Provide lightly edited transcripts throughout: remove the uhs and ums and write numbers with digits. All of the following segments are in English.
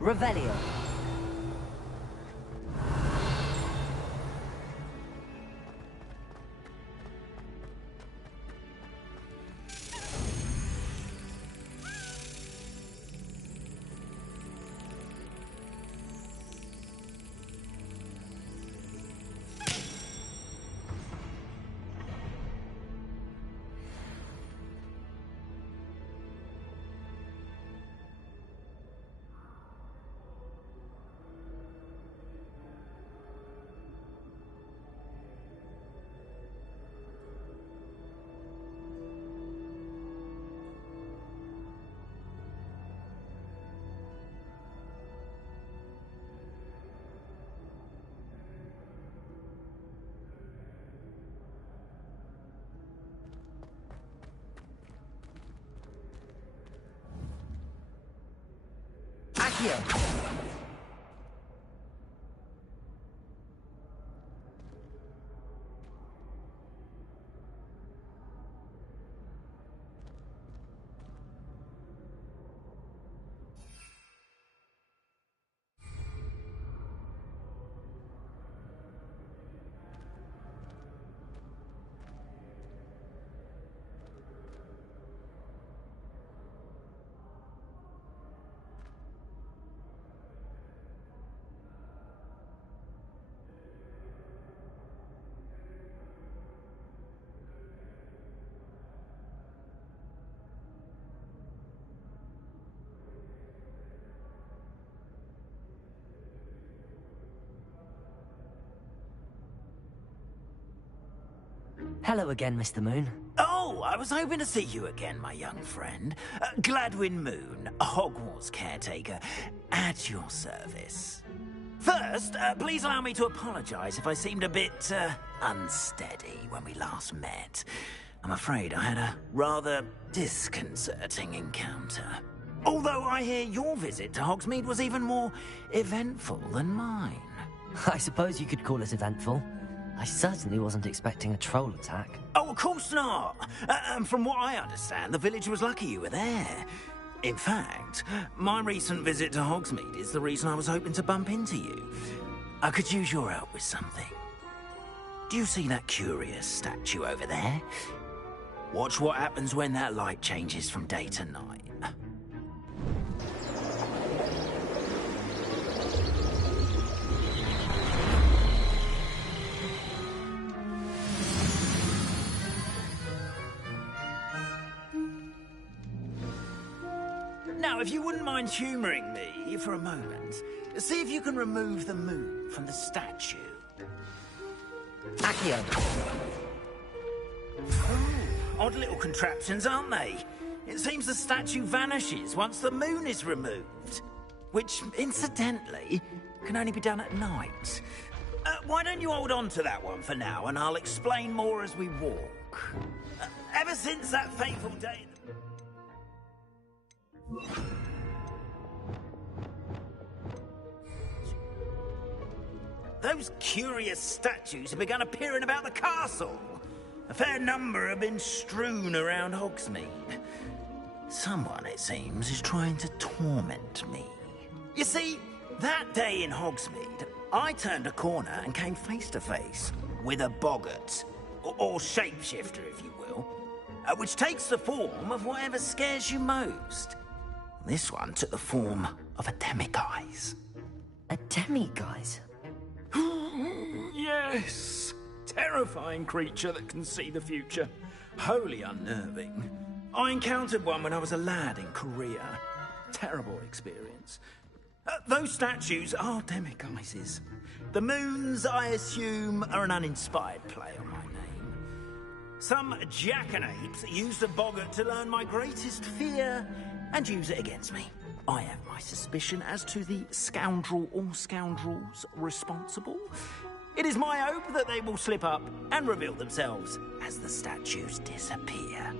Revelio. Accio. Hello again, Mr. Moon. Oh, I was hoping to see you again, my young friend. Gladwin Moon, Hogwarts caretaker, at your service. First, please allow me to apologize if I seemed a bit, unsteady when we last met. I'm afraid I had a rather disconcerting encounter. Although I hear your visit to Hogsmeade was even more eventful than mine. I suppose you could call it eventful. I certainly wasn't expecting a troll attack. Oh, of course not. From what I understand, the village was lucky you were there. In fact, my recent visit to Hogsmeade is the reason I was hoping to bump into you. I could use your help with something. Do you see that curious statue over there? Watch what happens when that light changes from day to night. Now, if you wouldn't mind humouring me for a moment, see if you can remove the moon from the statue. Accio. Oh, odd little contraptions, aren't they? It seems the statue vanishes once the moon is removed. Which, incidentally, can only be done at night. Why don't you hold on to that one for now, and I'll explain more as we walk. Ever since that fateful day... Those curious statues have begun appearing about the castle. A fair number have been strewn around Hogsmeade. Someone, it seems, is trying to torment me. You see, that day in Hogsmeade, I turned a corner and came face to face with a boggart, or shapeshifter, if you will, which takes the form of whatever scares you most. This one took the form of a demiguise. A demiguise? Yes. Terrifying creature that can see the future. Wholly unnerving. I encountered one when I was a lad in Korea. Terrible experience. Those statues are demiguises. The moons, I assume, are an uninspired play on my name. Some jackanapes used a boggart to learn my greatest fear and use it against me. I have my suspicion as to the scoundrel or scoundrels responsible. It is my hope that they will slip up and reveal themselves as the statues disappear.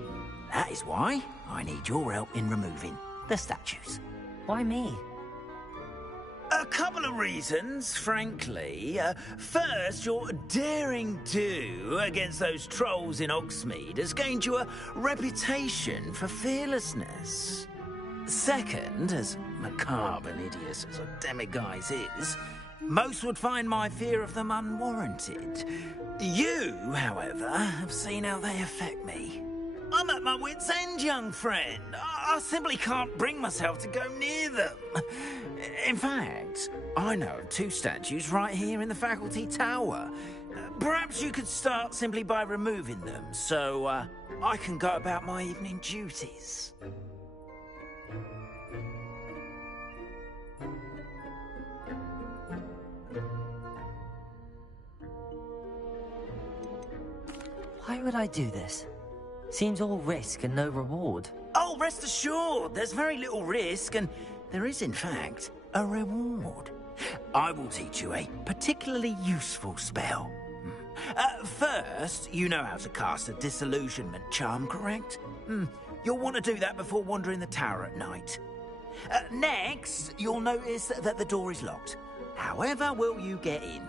That is why I need your help in removing the statues. Why me? A couple of reasons, frankly. First, your daring do against those trolls in Hogsmeade has gained you a reputation for fearlessness. Second, as macabre and hideous as a demiguise is, most would find my fear of them unwarranted. You, however, have seen how they affect me. I'm at my wit's end, young friend. I simply can't bring myself to go near them. In fact, I know of 2 statues right here in the faculty tower. Perhaps you could start simply by removing them, so I can go about my evening duties. Why would I do this? Seems all risk and no reward. Oh, rest assured, there's very little risk, and there is, in fact, a reward. I will teach you a particularly useful spell. First, you know how to cast a disillusionment charm, correct? You'll want to do that before wandering the tower at night. Next, you'll notice that the door is locked. However will you get in?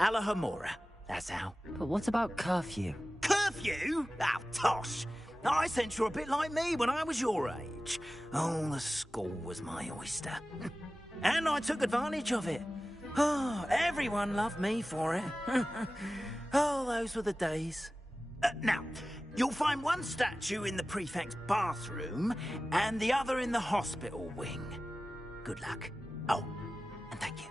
Alahomora, that's how. But what about curfew? Curfew? Oh, tosh! I sense you're a bit like me when I was your age. Oh, the school was my oyster. And I took advantage of it. Oh, everyone loved me for it. Oh, those were the days. Now, you'll find one statue in the prefect's bathroom and the other in the hospital wing. Good luck. Oh, and thank you.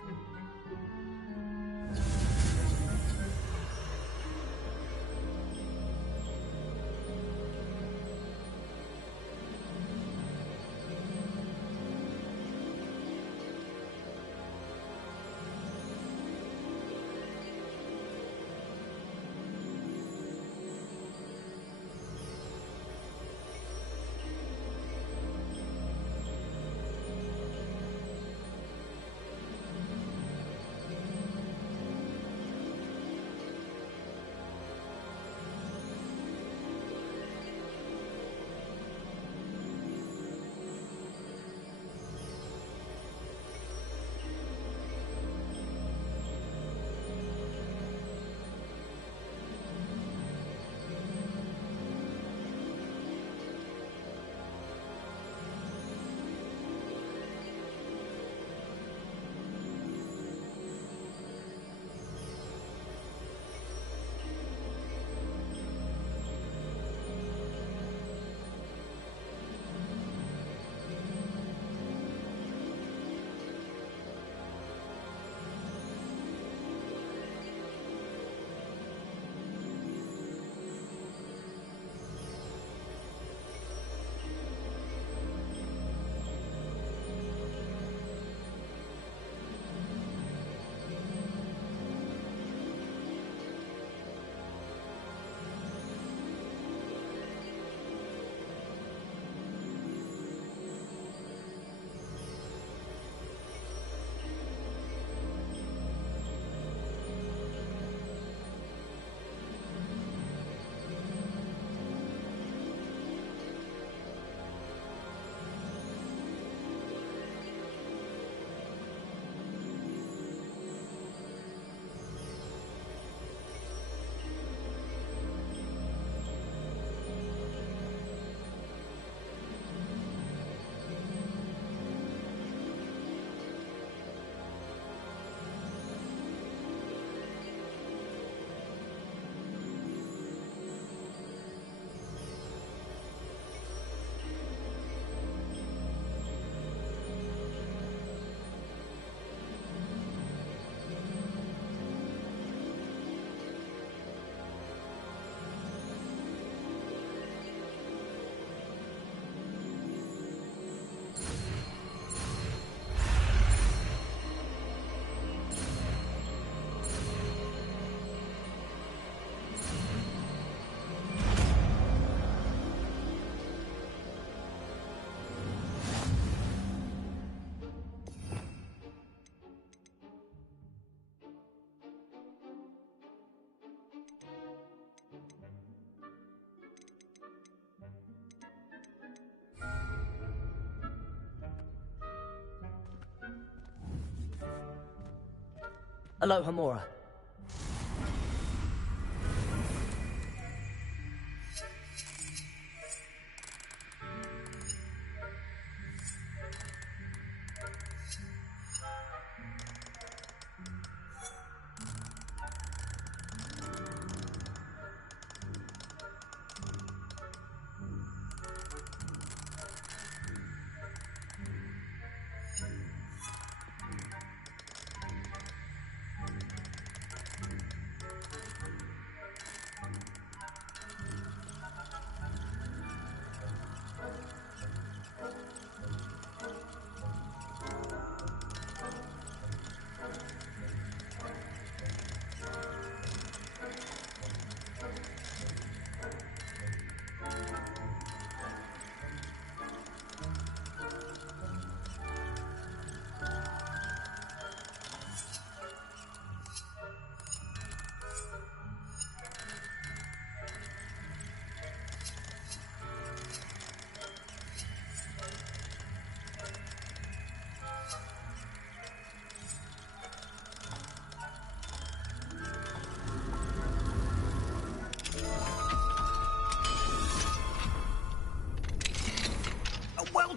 Alohomora.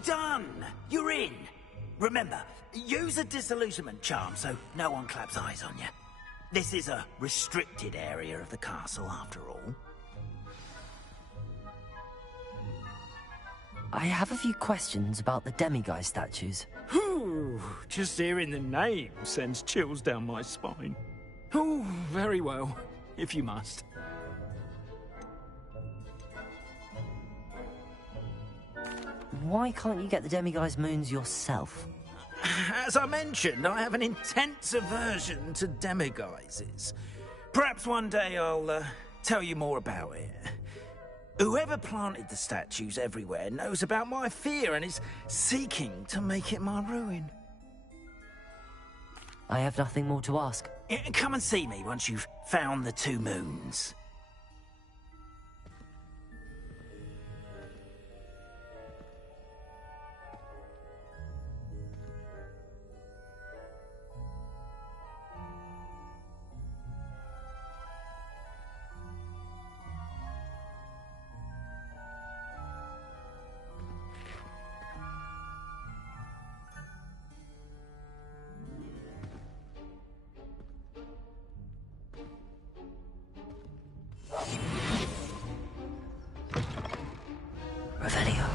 done! You're in! Remember, use a disillusionment charm so no one claps eyes on you. This is a restricted area of the castle, after all. I have a few questions about the demiguise statues. Whew, just hearing the name sends chills down my spine. Oh, very well, if you must. Why can't you get the demiguise moons yourself? As I mentioned, I have an intense aversion to demiguises. Perhaps one day I'll tell you more about it. Whoever planted the statues everywhere knows about my fear and is seeking to make it my ruin. I have nothing more to ask. Come and see me once you've found the 2 moons. Revelio.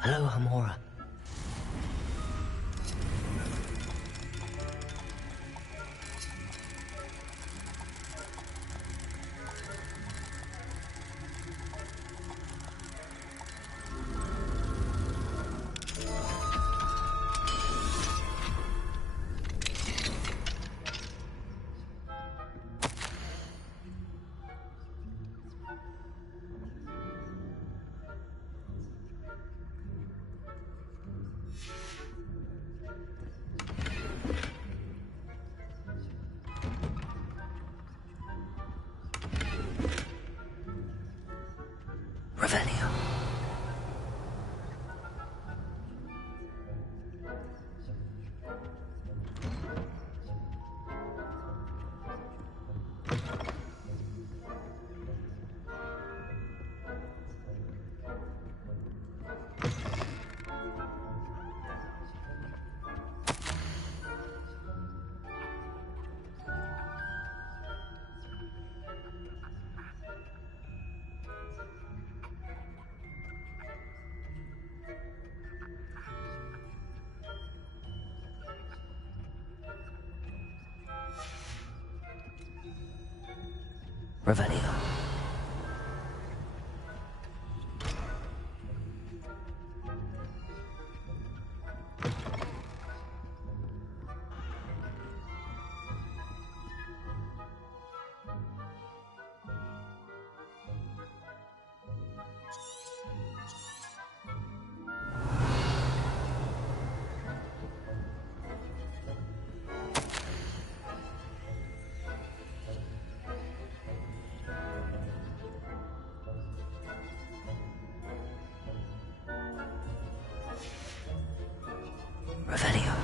Hello, Hamora. Revelio. Revelio. Revelio.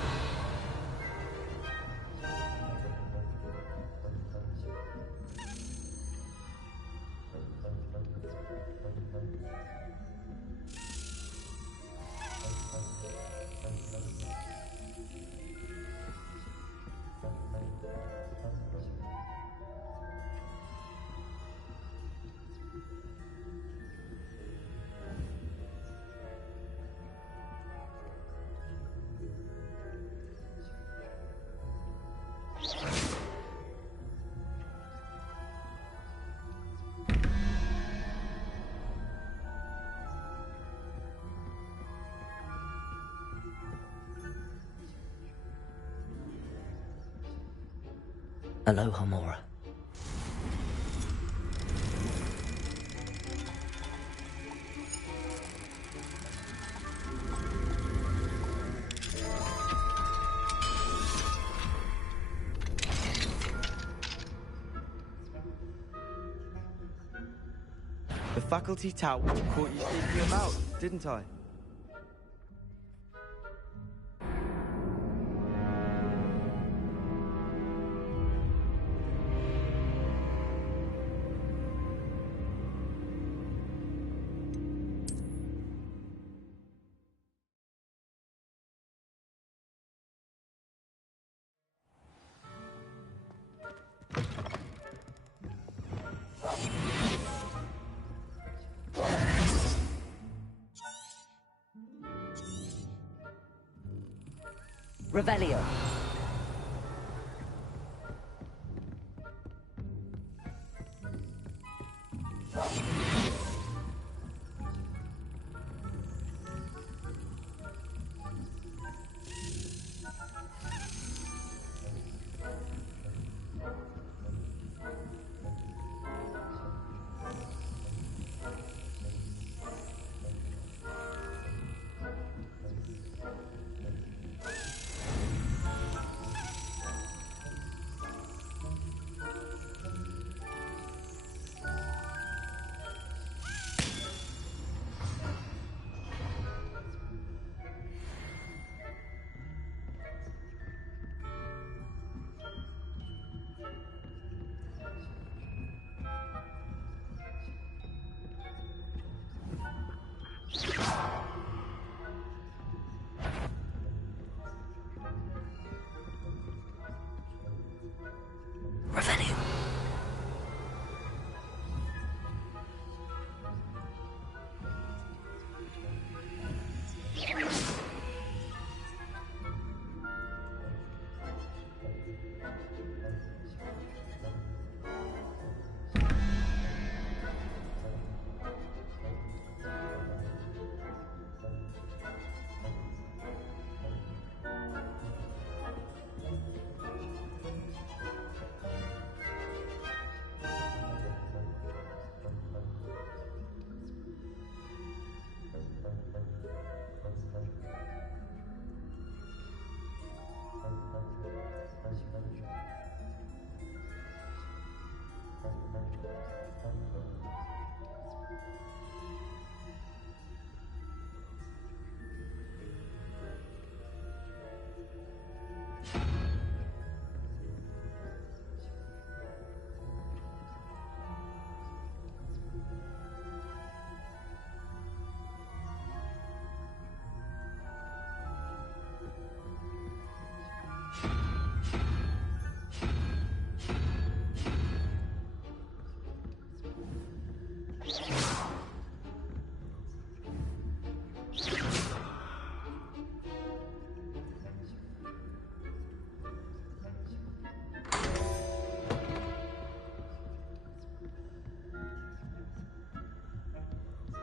Hello, Hamora. The faculty tout caught you speaking him out, didn't I? Revelio. Revelio.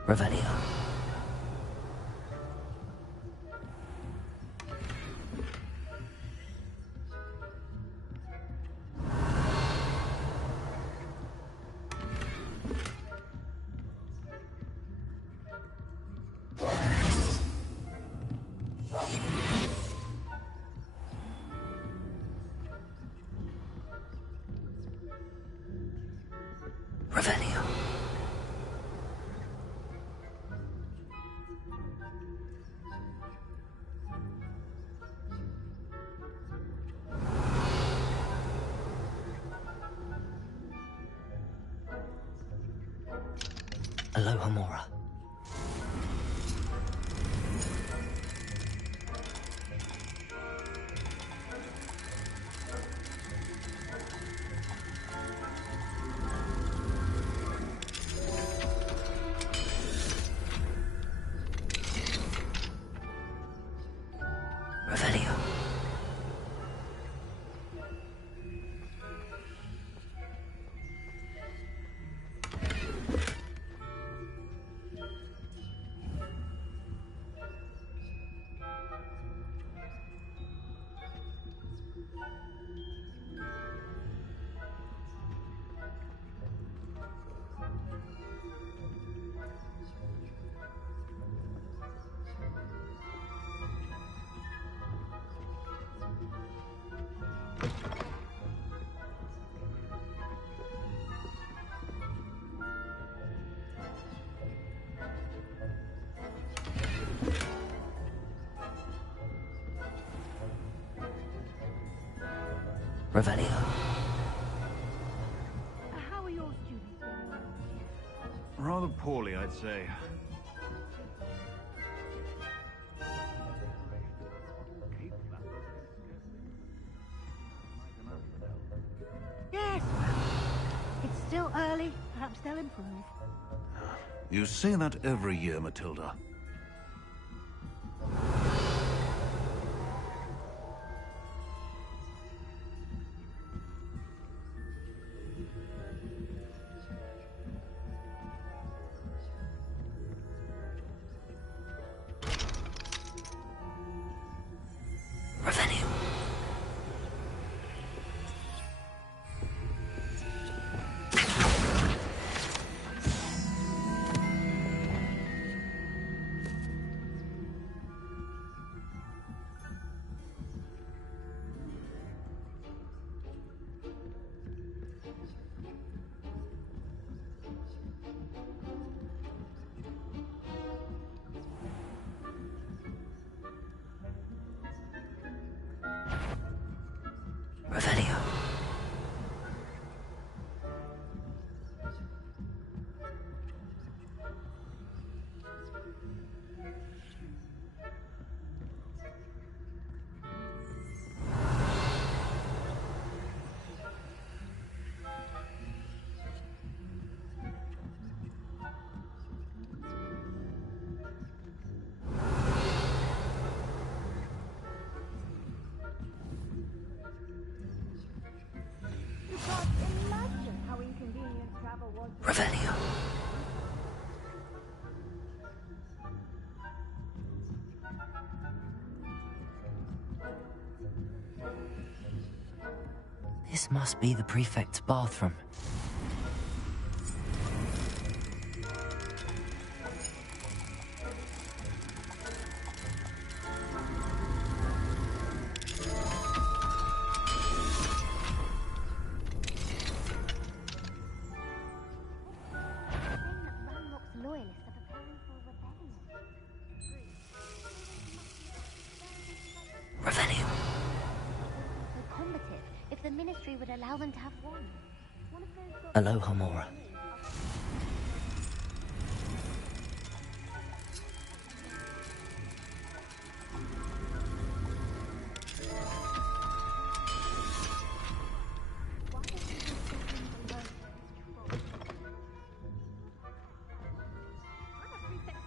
Revelio. Revelio. Aloha Mora. Revelio. Revelio. How are your students? Rather poorly, I'd say. Yes. It's still early. Perhaps they'll improve. You say that every year, Matilda. Revelio. This must be the prefect's bathroom. Revelio. So combative, if the Ministry would allow them to have one. One of those Aloha Mora.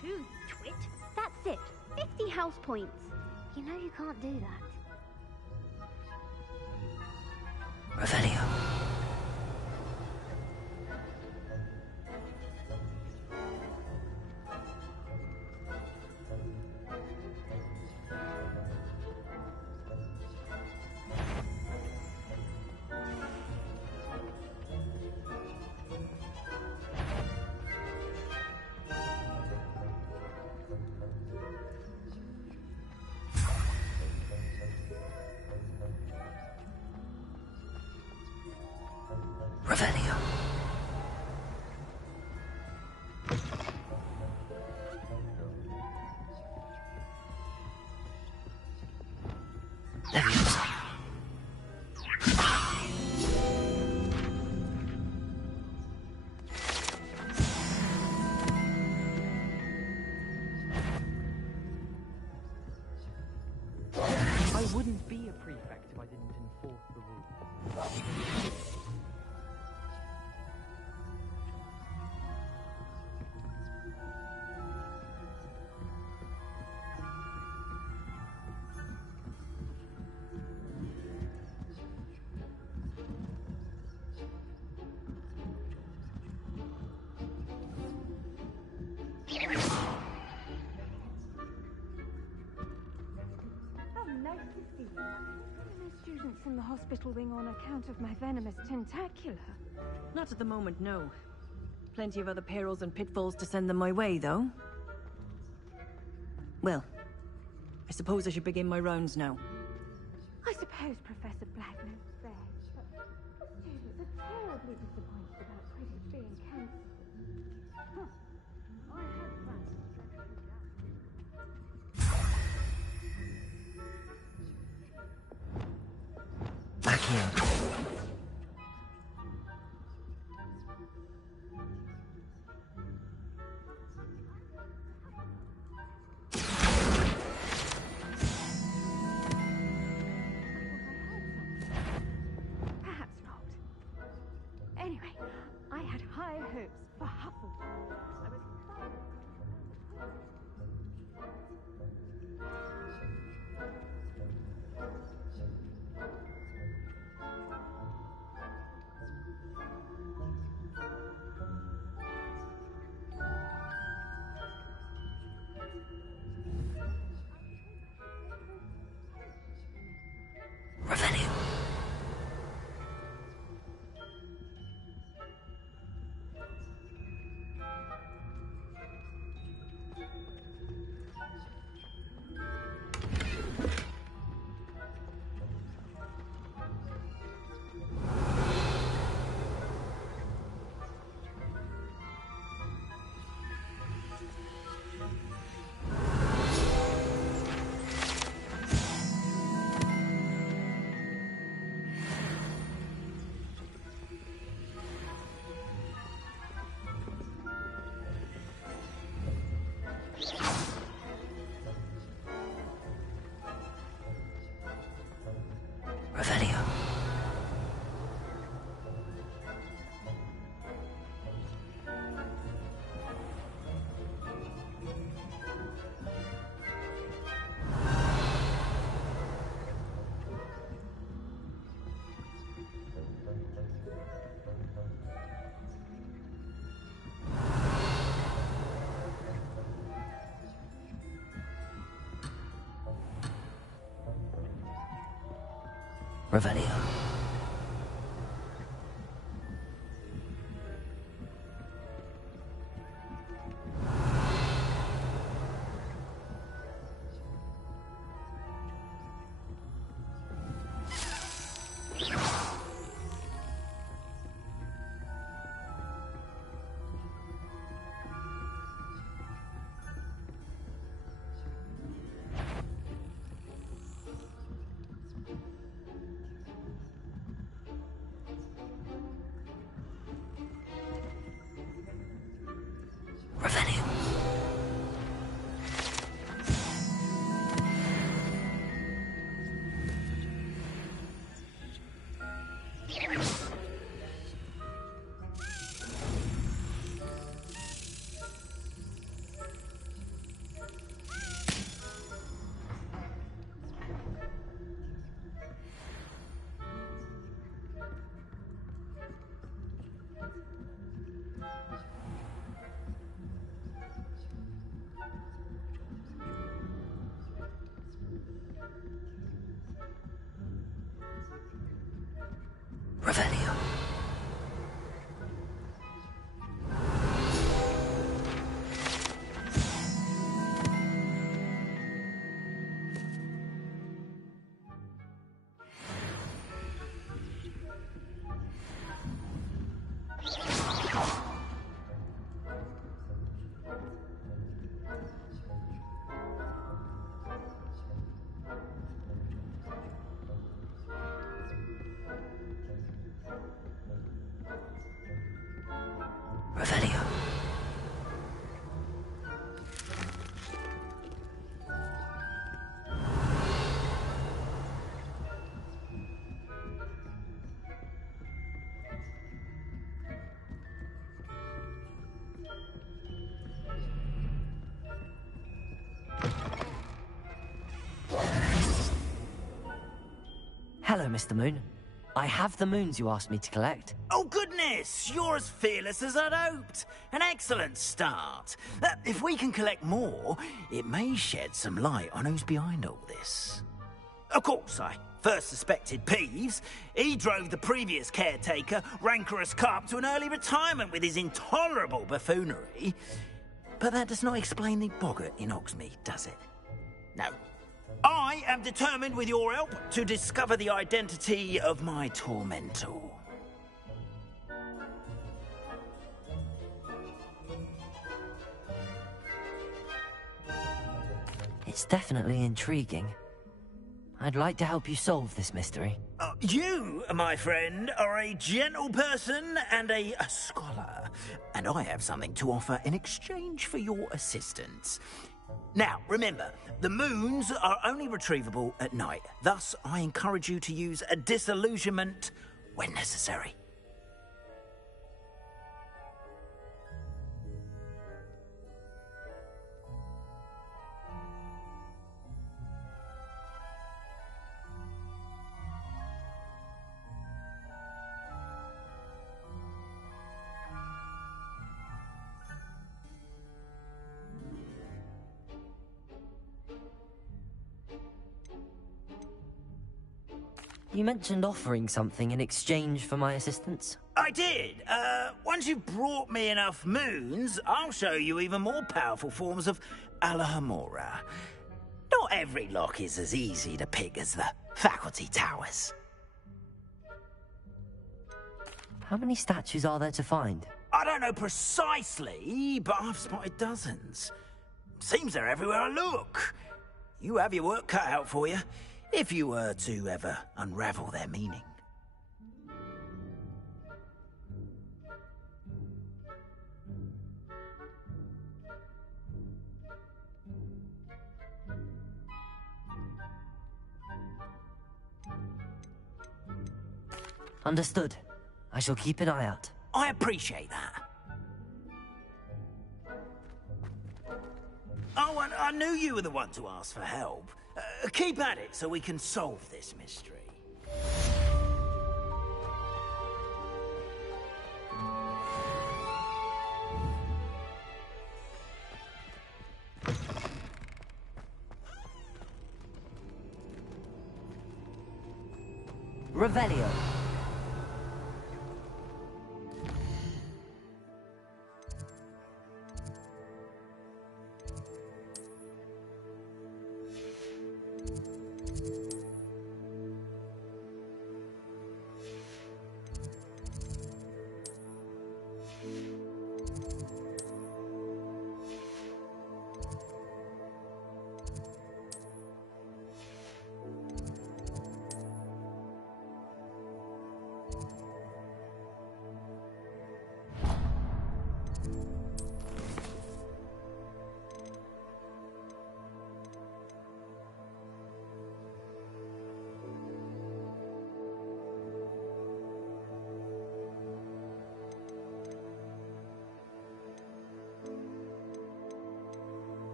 Two, twit. That's it. 50 house points. You know you can't do that. Revelio. Revelio. Leviosa. I wouldn't be a prefect if I didn't enforce the rules. How nice to see you. No students in the hospital wing on account of my venomous tentacular. Not at the moment, no. Plenty of other perils and pitfalls to send them my way, though. Well, I suppose I should begin my rounds now. I suppose Professor Black knows best, but the students are terribly disappointed about credits being cancelled. Huh. I had plans to track you down. Back here. Perhaps not. Anyway, I had high hopes for Hufflepuff. I was Revelio. Revelio. Revelio. Revelio. Revelio. Hello, Mr. Moon. I have the moons you asked me to collect. Oh, goodness! You're as fearless as I'd hoped. An excellent start. If we can collect more, it may shed some light on who's behind all this. Of course, I first suspected Peeves. He drove the previous caretaker, Rancorous Carp, to an early retirement with his intolerable buffoonery. But that does not explain the boggart in Hogsmeade, does it? No. I am determined, with your help, to discover the identity of my tormentor. It's definitely intriguing. I'd like to help you solve this mystery. You, my friend, are a gentle person and a scholar, and I have something to offer in exchange for your assistance. Now, remember, the moons are only retrievable at night. Thus, I encourage you to use a disillusionment when necessary. You mentioned offering something in exchange for my assistance. I did. Once you've brought me enough moons, I'll show you even more powerful forms of Alahamora. Not every lock is as easy to pick as the faculty towers. How many statues are there to find? I don't know precisely, but I've spotted dozens. Seems they're everywhere I look. You have your work cut out for you, if you were to ever unravel their meaning. Understood. I shall keep an eye out. I appreciate that. Oh, and I knew you were the one to ask for help. Keep at it so we can solve this mystery. Revelio.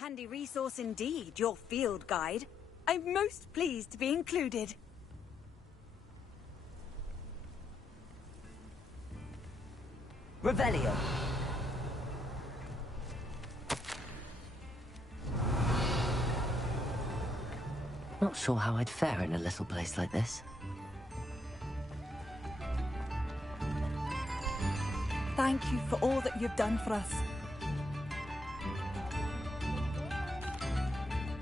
Handy resource indeed, your field guide. I'm most pleased to be included. Revelio. Not sure how I'd fare in a little place like this. Thank you for all that you've done for us.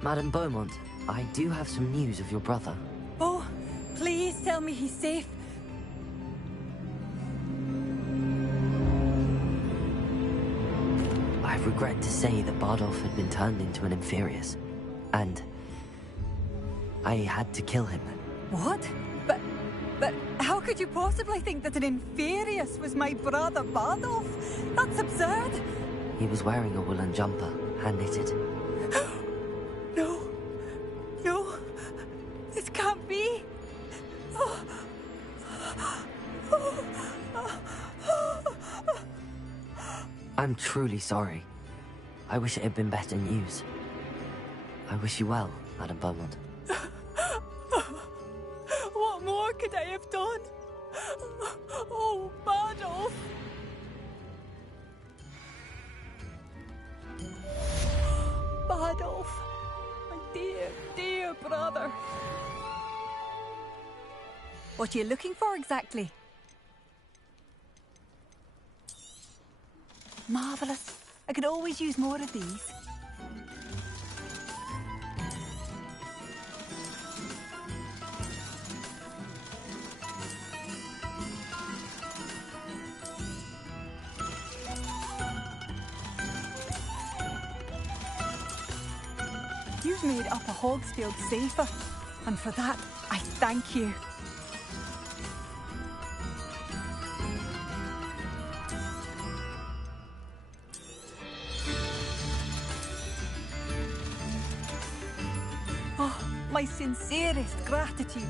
Madame Beaumont, I do have some news of your brother. Oh, please tell me he's safe. I regret to say that Bardolph had been turned into an Inferius, and I had to kill him. What? But But how could you possibly think that an Inferius was my brother Bardolph? That's absurd! He was wearing a woolen jumper, hand-knitted. No. No. This can't be. I'm truly sorry. I wish it had been better news. I wish you well, Madam Beaumont. What more could I have done? Oh, Bardolph! Bardolph, my dear, dear brother. What are you looking for exactly? Marvellous. I could always use more of these. You've made Upper Hogsfield safer, and for that, I thank you. Oh, my sincerest gratitude.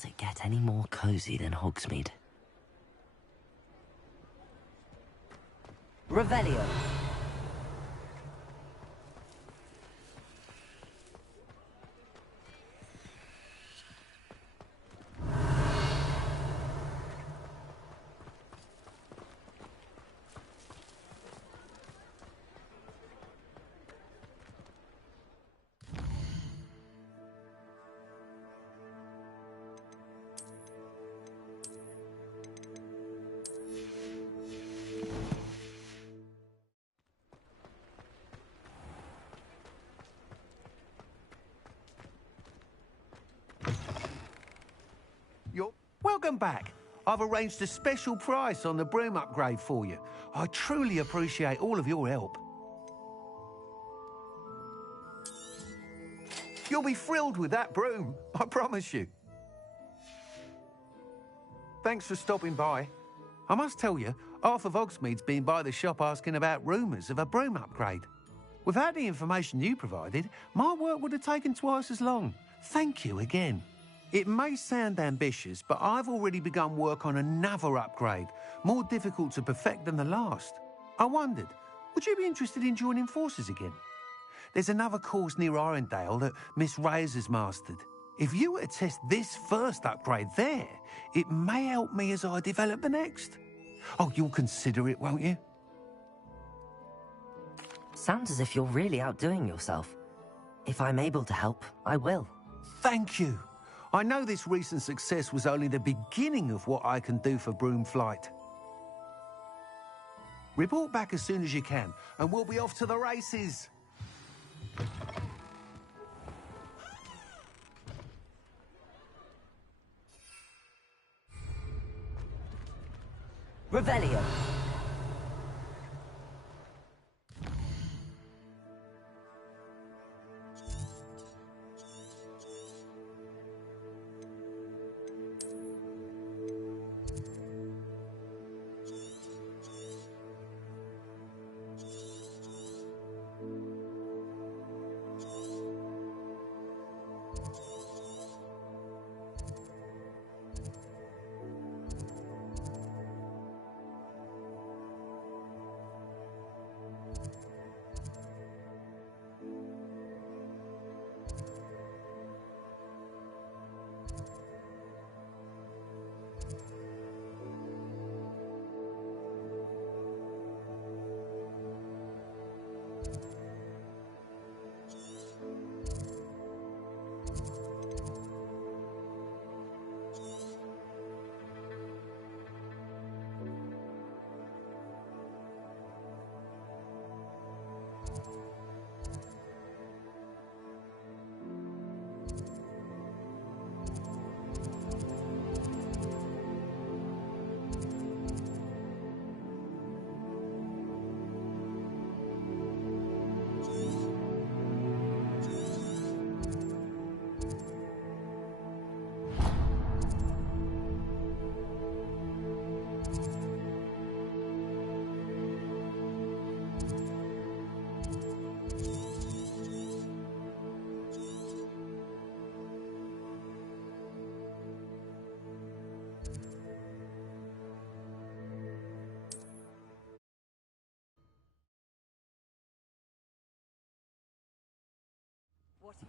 Does it get any more cozy than Hogsmeade? Revelio. Welcome back. I've arranged a special price on the broom upgrade for you. I truly appreciate all of your help. You'll be thrilled with that broom, I promise you. Thanks for stopping by. I must tell you, half of Hogsmeade's been by the shop asking about rumours of a broom upgrade. Without the information you provided, my work would have taken twice as long. Thank you again. It may sound ambitious, but I've already begun work on another upgrade, more difficult to perfect than the last. I wondered, would you be interested in joining forces again? There's another course near Arendelle that Miss Reyes has mastered. If you were to test this first upgrade there, it may help me as I develop the next. Oh, you'll consider it, won't you? Sounds as if you're really outdoing yourself. If I'm able to help, I will. Thank you. I know this recent success was only the beginning of what I can do for Broomflight. Report back as soon as you can, and we'll be off to the races. Revelio.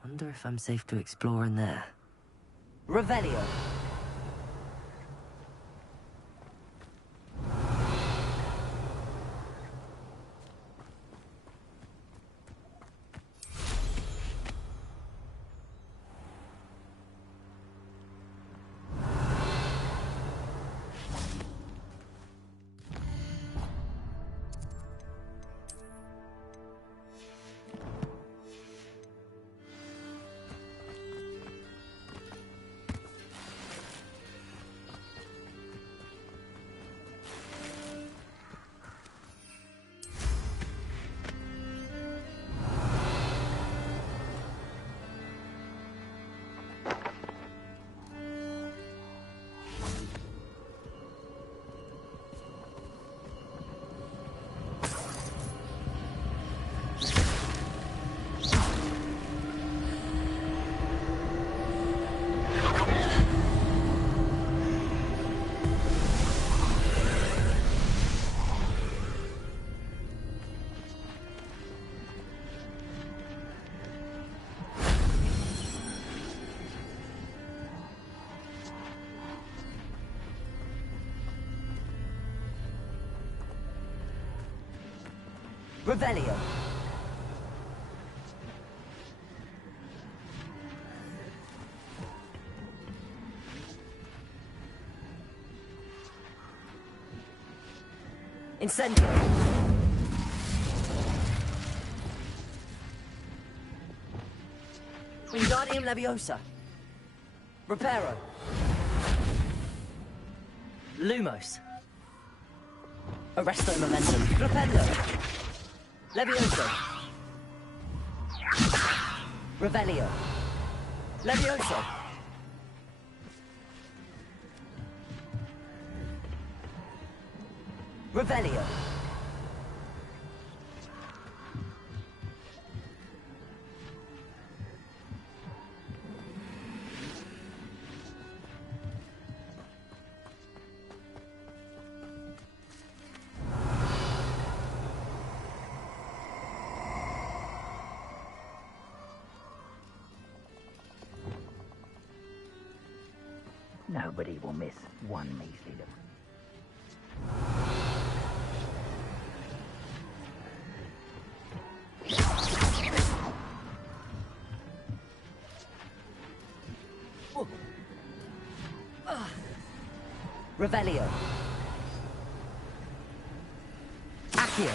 Wonder if I'm safe to explore in there. Revelio. Revelio. Incendio. Wingardium Leviosa. Reparo. Lumos. Arresto Momentum. Flipendo. Levioso. Revelio. Levioso. Revelio. Nobody will miss one measly little. Revelio. Accio.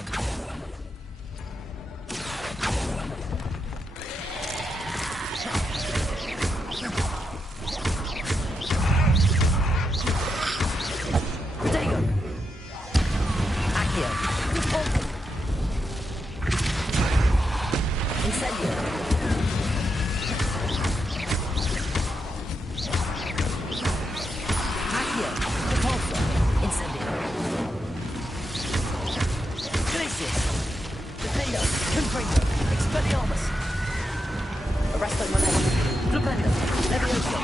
Protego. Accio. Incendio. Accio. Repulsor. Incendio. Glacius. Defendo. Confringo. Expelliarmus. Arresto Momentum. Flipendo. Levioso.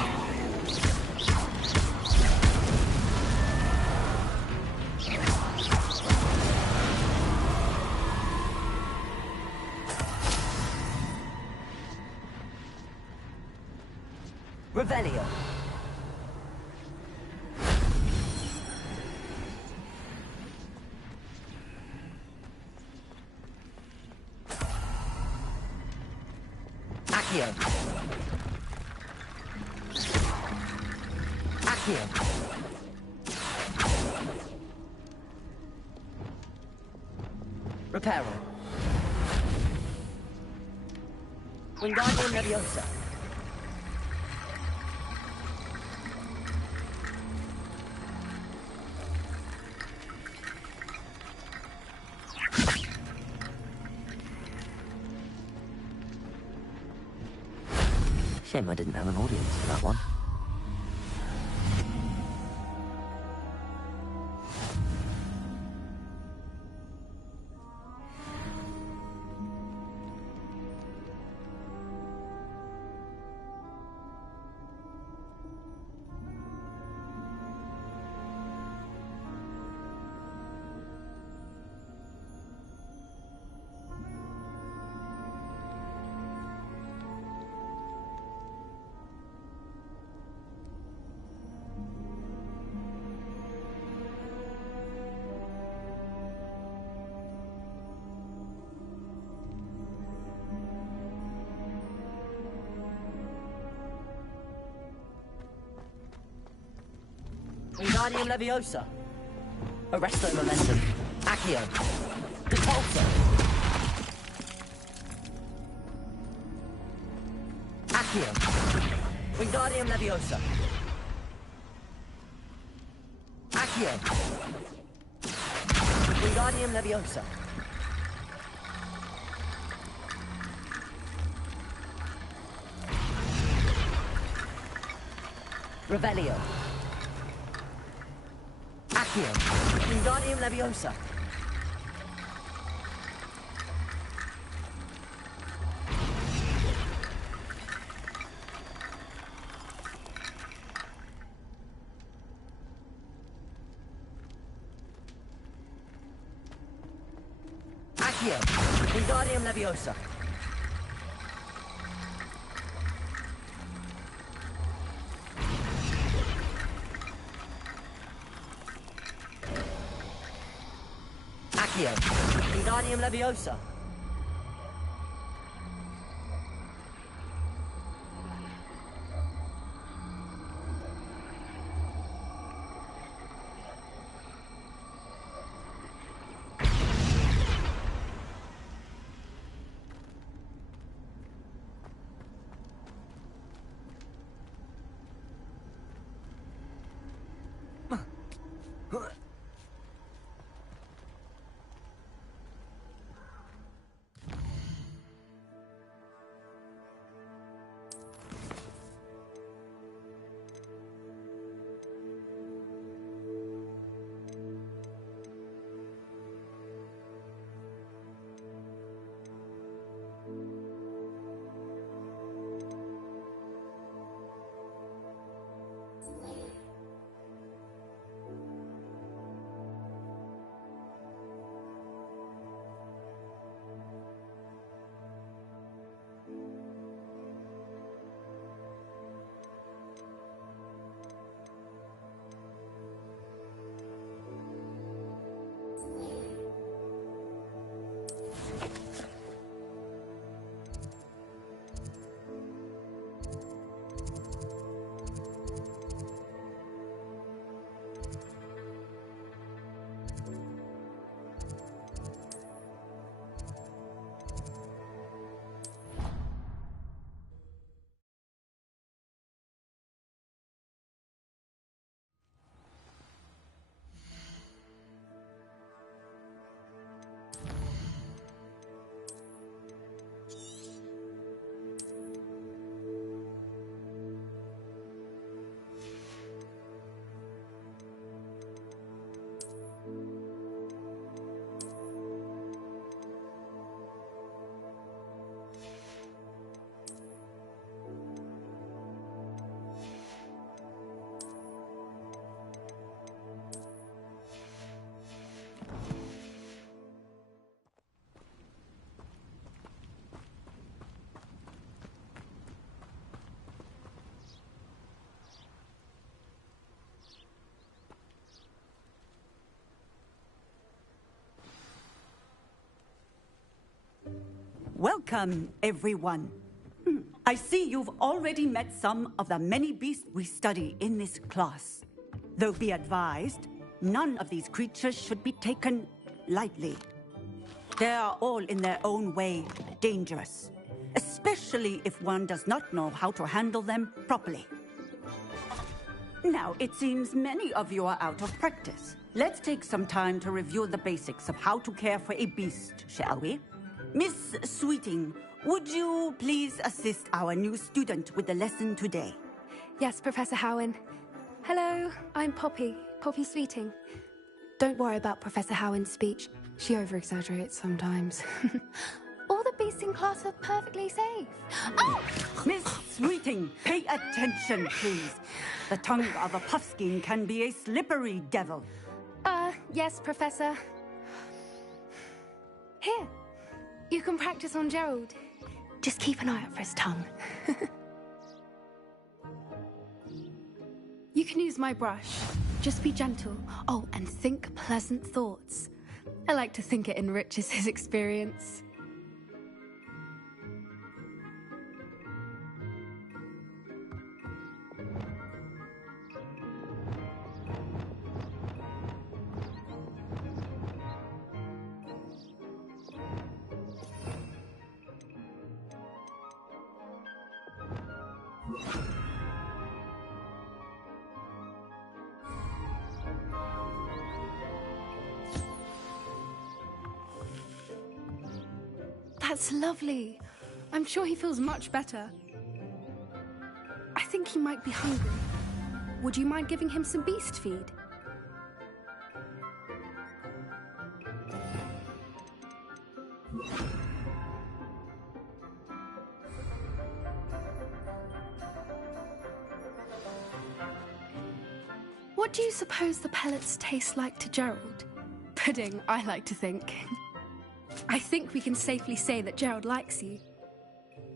Revelio. Accio. Accio. Reparo. Wingardium Leviosa. Shame I didn't have an audience for that one. Wingardium Leviosa. Arresto Momentum. Accio. Repulsor. Accio. Wingardium Leviosa. Accio. Wingardium Leviosa. Revelio. Accio. Wingardium Leviosa. Accio. Wingardium Leviosa. Accio, Wingardium Leviosa. Welcome, everyone. I see you've already met some of the many beasts we study in this class. Though be advised, none of these creatures should be taken lightly. They are all in their own way dangerous, especially if one does not know how to handle them properly. Now, it seems many of you are out of practice. Let's take some time to review the basics of how to care for a beast, shall we? Miss Sweeting, would you please assist our new student with the lesson today? Yes, Professor Howen. Hello, I'm Poppy Sweeting. Don't worry about Professor Howen's speech. She over-exaggerates sometimes. All the beasts in class are perfectly safe. Oh! Miss Sweeting, pay attention, please. The tongue of a puffskein can be a slippery devil. Yes, Professor. Here. You can practice on Gerald. Just keep an eye out for his tongue. You can use my brush. Just be gentle. Oh, and think pleasant thoughts. I like to think it enriches his experience. That's lovely. I'm sure he feels much better. I think he might be hungry. Would you mind giving him some beast feed? What do you suppose the pellets taste like to Gerald? Pudding, I like to think. I think we can safely say that Gerald likes you.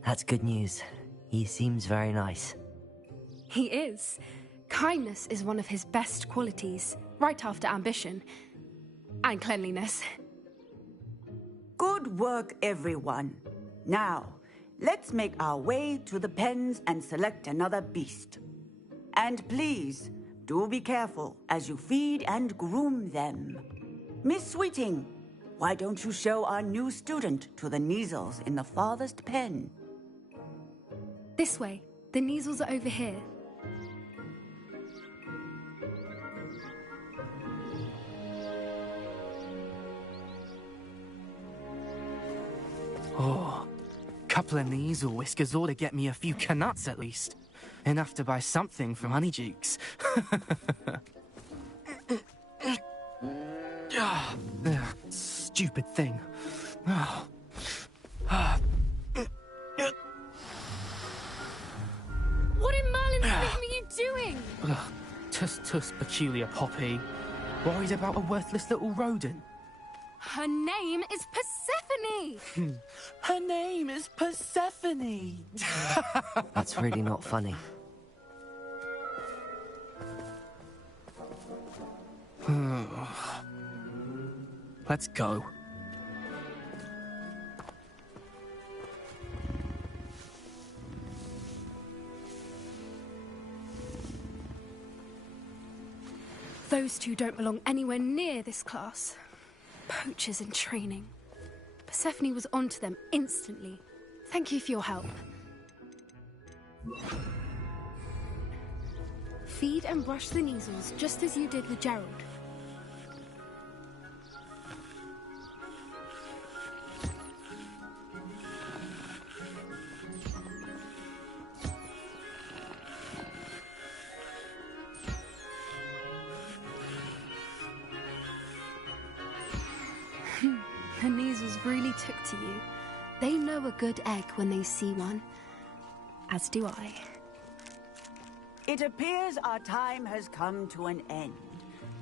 That's good news. He seems very nice. He is. Kindness is one of his best qualities, right after ambition. And cleanliness. Good work, everyone. Now, let's make our way to the pens and select another beast. And please, do be careful as you feed and groom them. Miss Sweeting, why don't you show our new student to the Kneazles in the farthest pen? This way. The Kneazles are over here. Oh, couple of Kneazle whiskers ought to get me a few Canuts at least. Enough to buy something from Honeydukes. Stupid thing. What in Merlin's name are you doing? Tuss, peculiar Poppy. Worried about a worthless little rodent? Her name is Persephone! Her name is Persephone! That's really not funny. Let's go. Those two don't belong anywhere near this class. Poachers in training. Persephone was onto them instantly. Thank you for your help. Feed and brush the Kneazles just as you did with Gerald. The Kneazles really took to you. They know a good egg when they see one. As do I. It appears our time has come to an end.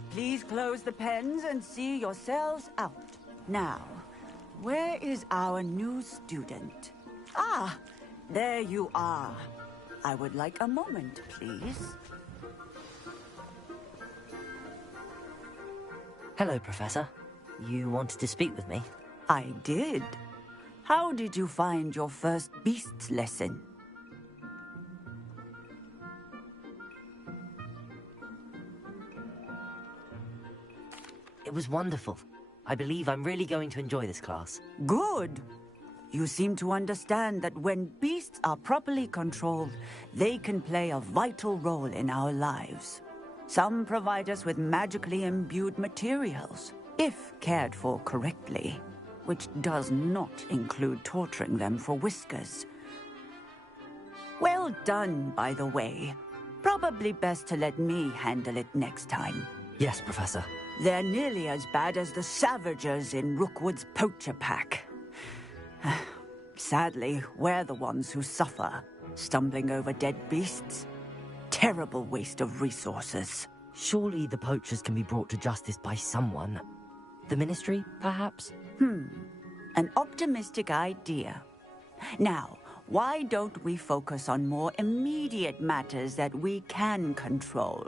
Please close the pens and see yourselves out. Now, where is our new student? Ah, there you are. I would like a moment, please. Hello, Professor. You wanted to speak with me? I did. How did you find your first beasts lesson? It was wonderful. I believe I'm really going to enjoy this class. Good. You seem to understand that when beasts are properly controlled, they can play a vital role in our lives. Some provide us with magically imbued materials, if cared for correctly, which does not include torturing them for whiskers. Well done, by the way. Probably best to let me handle it next time. Yes, Professor. They're nearly as bad as the Savagers in Rookwood's poacher pack. Sadly, we're the ones who suffer, stumbling over dead beasts. Terrible waste of resources. Surely the poachers can be brought to justice by someone. The Ministry, perhaps? An optimistic idea. Now, why don't we focus on more immediate matters that we can control?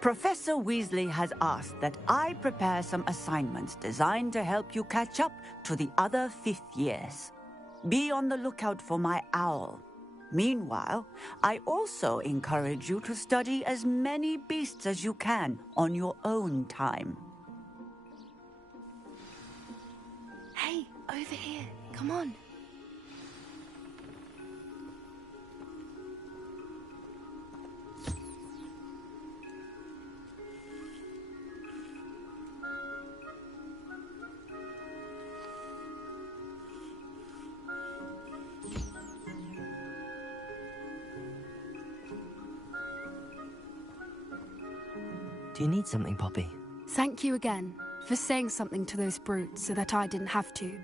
Professor Weasley has asked that I prepare some assignments designed to help you catch up to the other fifth years. Be on the lookout for my owl. Meanwhile, I also encourage you to study as many beasts as you can on your own time. Hey, over here. Come on. Do you need something, Poppy? Thank you again for saying something to those brutes so that I didn't have to.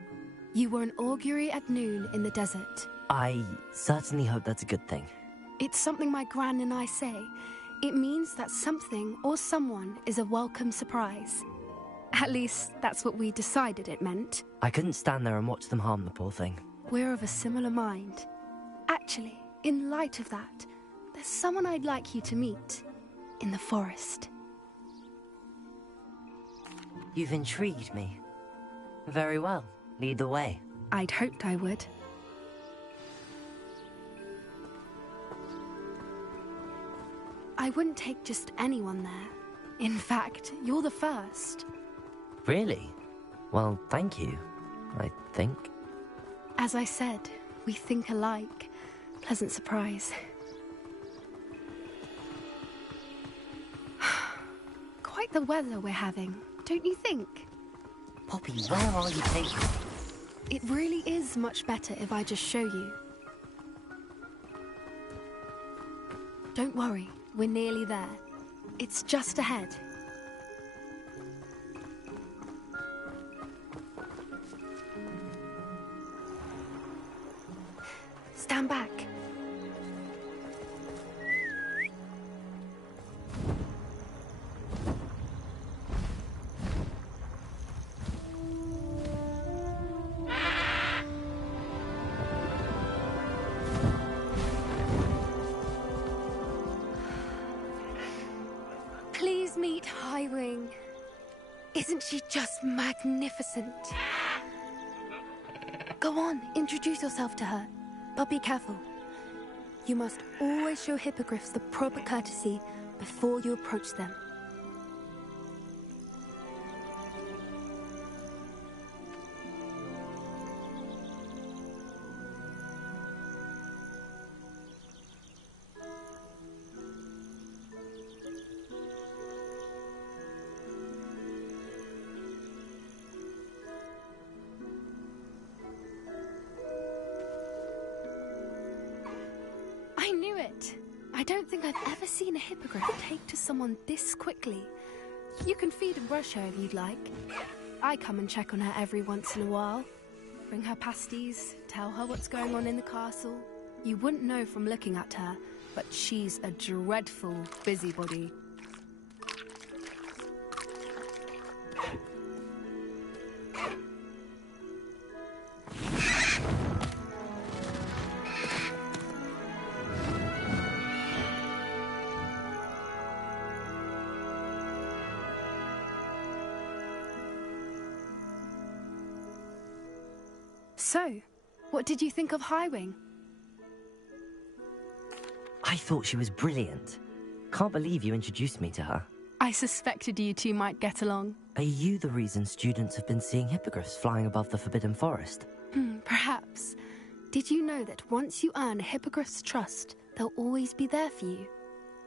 You were an augury at noon in the desert. I certainly hope that's a good thing. It's something my gran and I say. It means that something or someone is a welcome surprise. At least, that's what we decided it meant. I couldn't stand there and watch them harm the poor thing. We're of a similar mind. Actually, in light of that, there's someone I'd like you to meet. In the forest. You've intrigued me. Very well. Lead the way. I'd hoped I would. I wouldn't take just anyone there. In fact, you're the first. Really? Well, thank you, I think. As I said, we think alike. Pleasant surprise. Quite the weather we're having, don't you think? Poppy, where are you taking me? It really is much better if I just show you. Don't worry, we're nearly there. It's just ahead. Stand back. Please meet Highwing. Isn't she just magnificent? Go on, introduce yourself to her. But be careful. You must always show hippogriffs the proper courtesy before you approach them. I knew it! I don't think I've ever seen a hippogriff take to someone this quickly. You can feed and brush her if you'd like. I come and check on her every once in a while. Bring her pasties, tell her what's going on in the castle. You wouldn't know from looking at her, but she's a dreadful busybody. So, what did you think of Highwing? I thought she was brilliant. Can't believe you introduced me to her. I suspected you two might get along. Are you the reason students have been seeing hippogriffs flying above the Forbidden Forest? Perhaps. Did you know that once you earn a hippogriff's trust, they'll always be there for you?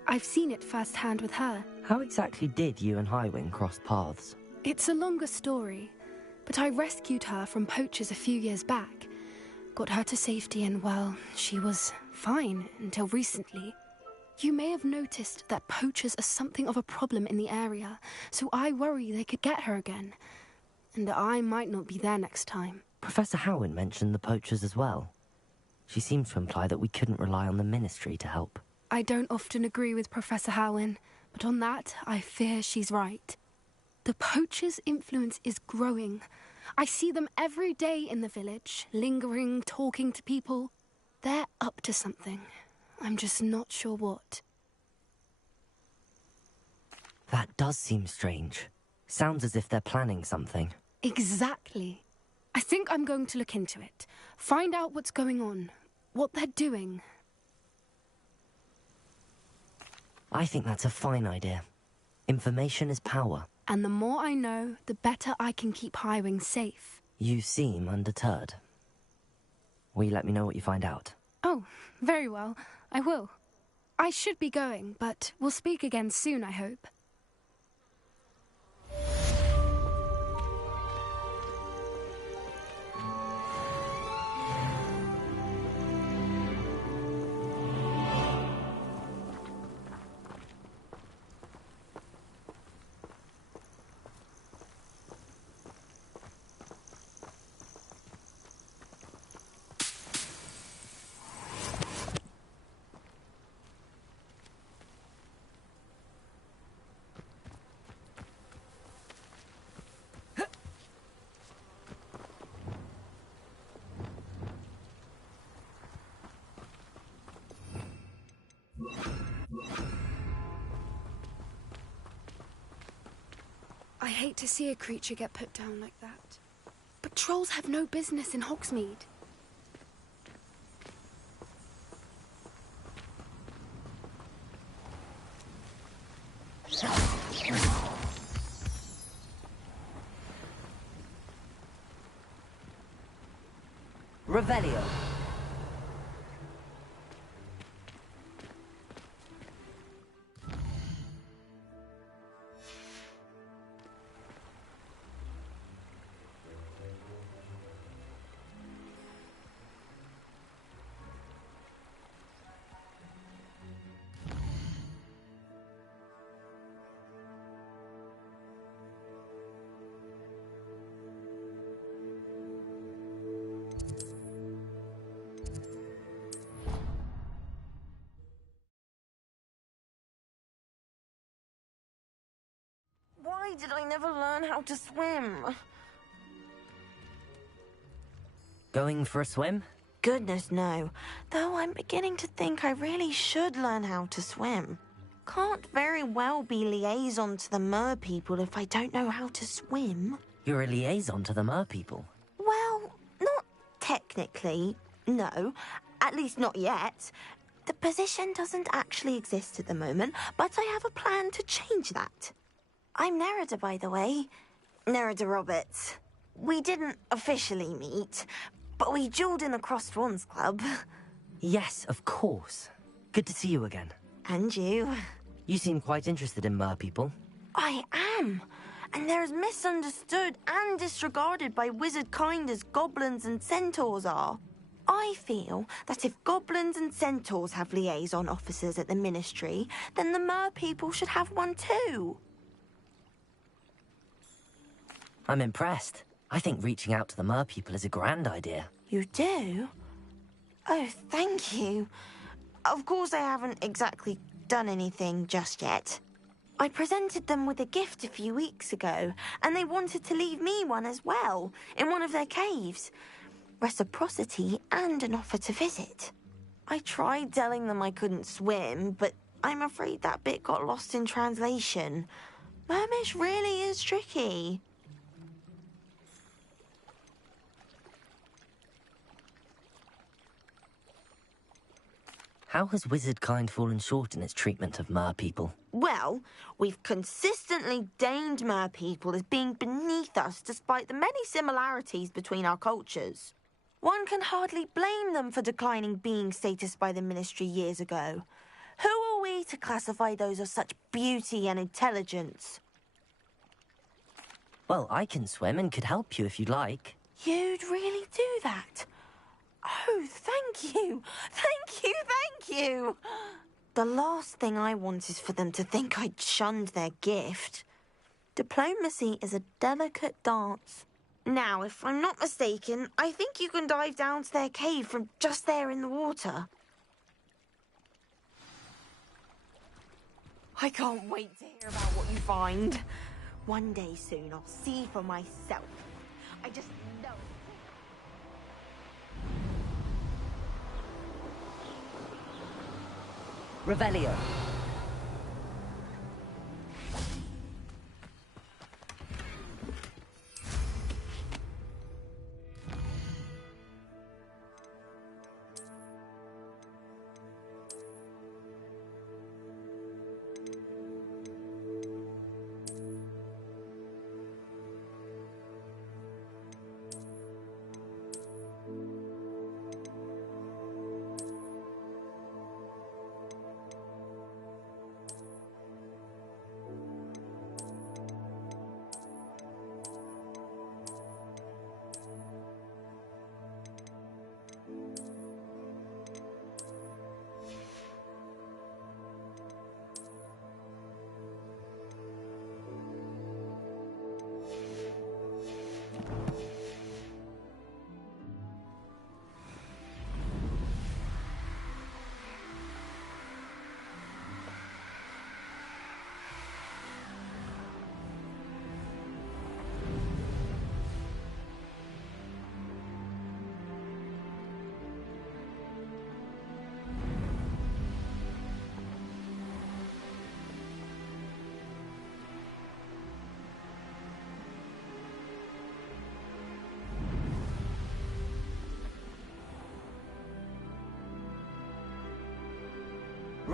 I've seen it firsthand with her. How exactly did you and Highwing cross paths? It's a longer story, but I rescued her from poachers a few years back. Got her to safety and, well, she was fine until recently. You may have noticed that poachers are something of a problem in the area, so I worry they could get her again. And I might not be there next time. Professor Howin mentioned the poachers as well. She seemed to imply that we couldn't rely on the Ministry to help. I don't often agree with Professor Howin, but on that, I fear she's right. The poachers' influence is growing. I see them every day in the village, lingering, talking to people. They're up to something. I'm just not sure what. That does seem strange. Sounds as if they're planning something. Exactly. I think I'm going to look into it. Find out what's going on, what they're doing. I think that's a fine idea. Information is power. And the more I know, the better I can keep Highwing safe. You seem undeterred. Will you let me know what you find out? Oh, very well. I will. I should be going, but we'll speak again soon, I hope. I hate to see a creature get put down like that. But Trolls have no business in Hogsmeade. Revelio. Why did I never learn how to swim? Going for a swim? Goodness, no. Though I'm beginning to think I really should learn how to swim. Can't very well be liaison to the mer people if I don't know how to swim. You're a liaison to the mer people. Well, not technically, no. At least not yet. The position doesn't actually exist at the moment, but I have a plan to change that. I'm Nerida, by the way. Nerida Roberts. We didn't officially meet, but we duelled in a Crossed Swans Club. Yes, of course. Good to see you again. And you. You seem quite interested in mer people. I am. And they're as misunderstood and disregarded by wizard kind as goblins and centaurs are. I feel that if goblins and centaurs have liaison officers at the Ministry, then the mer people should have one too. I'm impressed. I think reaching out to the mer people is a grand idea. You do? Oh, thank you. Of course I haven't exactly done anything just yet. I presented them with a gift a few weeks ago, and they wanted to leave me one as well, in one of their caves. Reciprocity and an offer to visit. I tried telling them I couldn't swim, but I'm afraid that bit got lost in translation. Mermish really is tricky. How has wizard kind fallen short in its treatment of mer people? Well, we've consistently deemed mer people as being beneath us despite the many similarities between our cultures. One can hardly blame them for declining being status by the Ministry years ago. Who are we to classify those of such beauty and intelligence? Well, I can swim and could help you if you'd like. You'd really do that? Oh, thank you! Thank you, thank you! The last thing I want is for them to think I'd shunned their gift. Diplomacy is a delicate dance. Now, if I'm not mistaken, I think you can dive down to their cave from just there in the water. I can't wait to hear about what you find. One day soon, I'll see for myself. I just know. Revelio.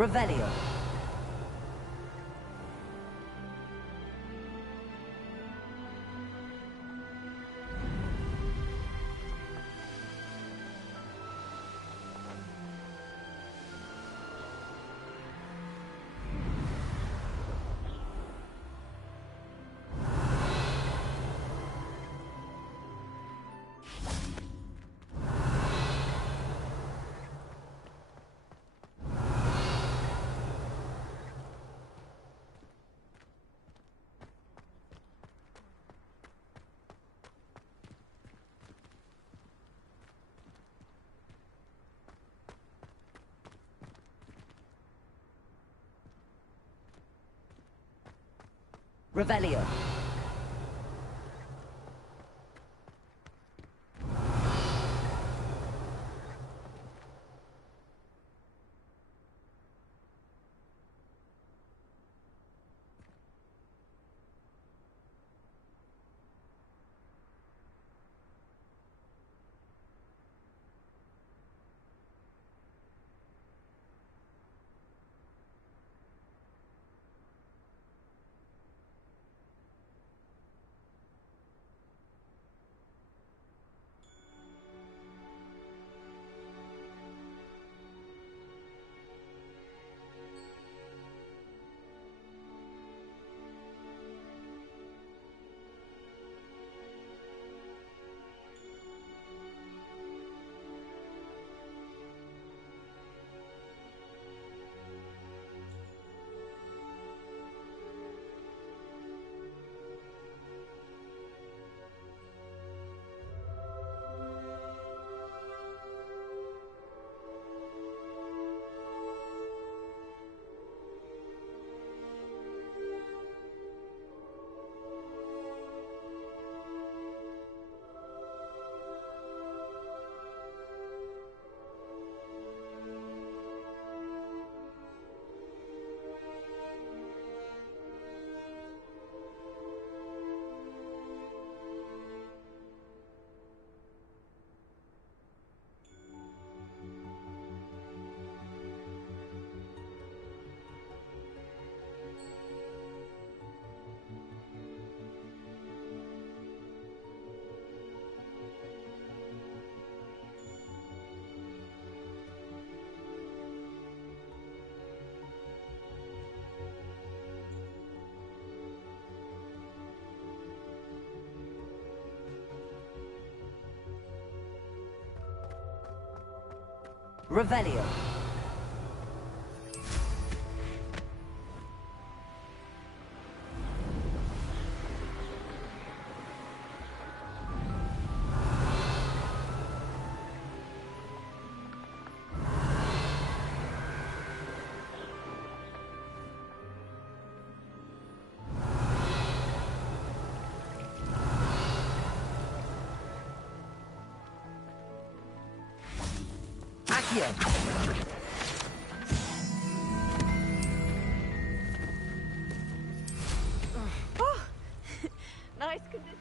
Revelio. Revelio. Revelio. Accio. Oh, nice condition.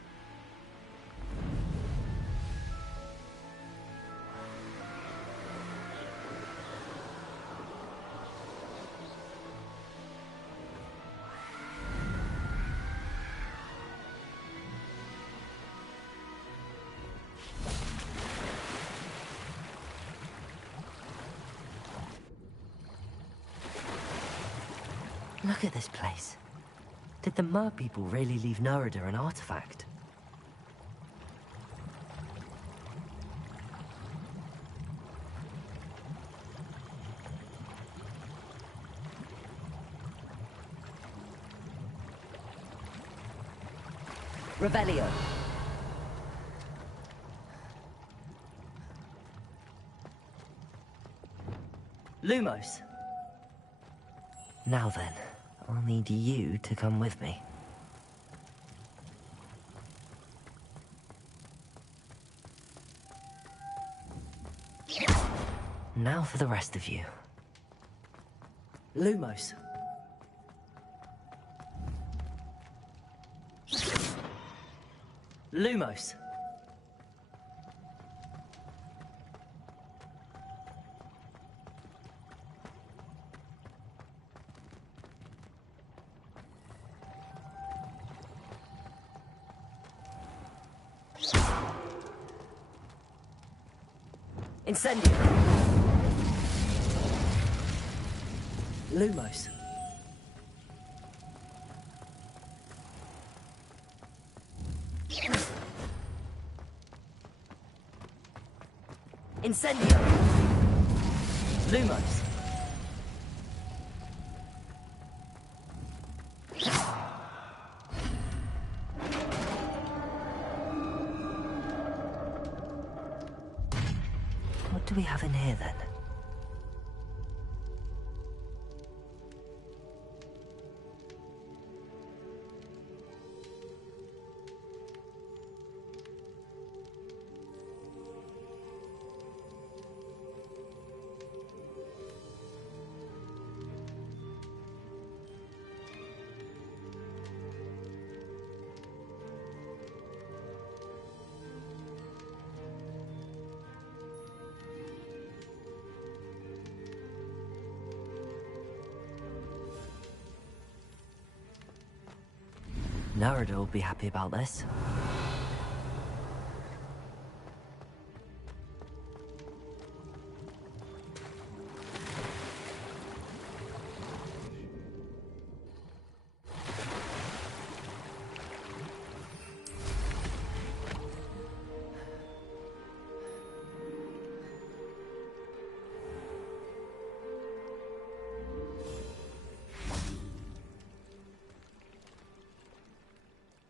Look at this place. Did the Mer people really leave Nerida an artifact? Revelio. Lumos. Now then, I'll need you to come with me. Now for the rest of you. Lumos. Lumos. Incendio. Lumos. Incendio. Lumos. What do we have in here then? Narada will be happy about this.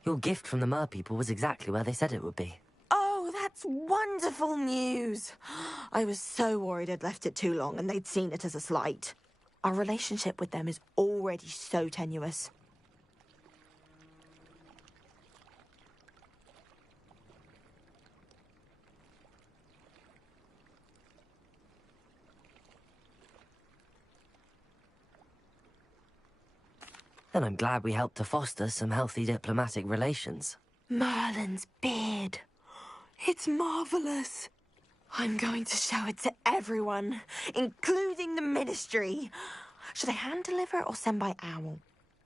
Your gift from the Mer people was exactly where they said it would be. Oh, that's wonderful news. I was so worried I'd left it too long and they'd seen it as a slight. Our relationship with them is already so tenuous. Then I'm glad we helped to foster some healthy diplomatic relations. Merlin's beard. It's marvellous. I'm going to show it to everyone, including the Ministry. Should I hand deliver or send by owl?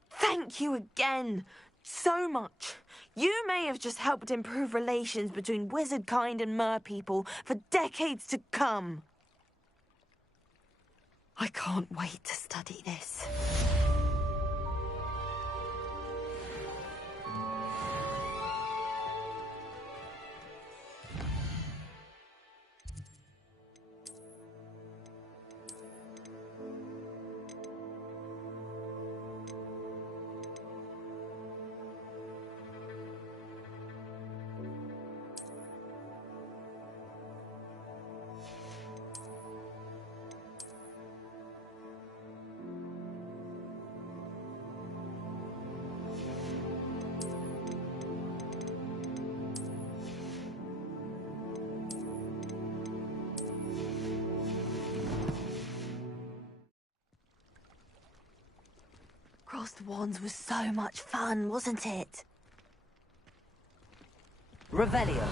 Thank you again so much. You may have just helped improve relations between wizard kind and mer people for decades to come. I can't wait to study this. Crossed Wands was so much fun, wasn't it? Revelio.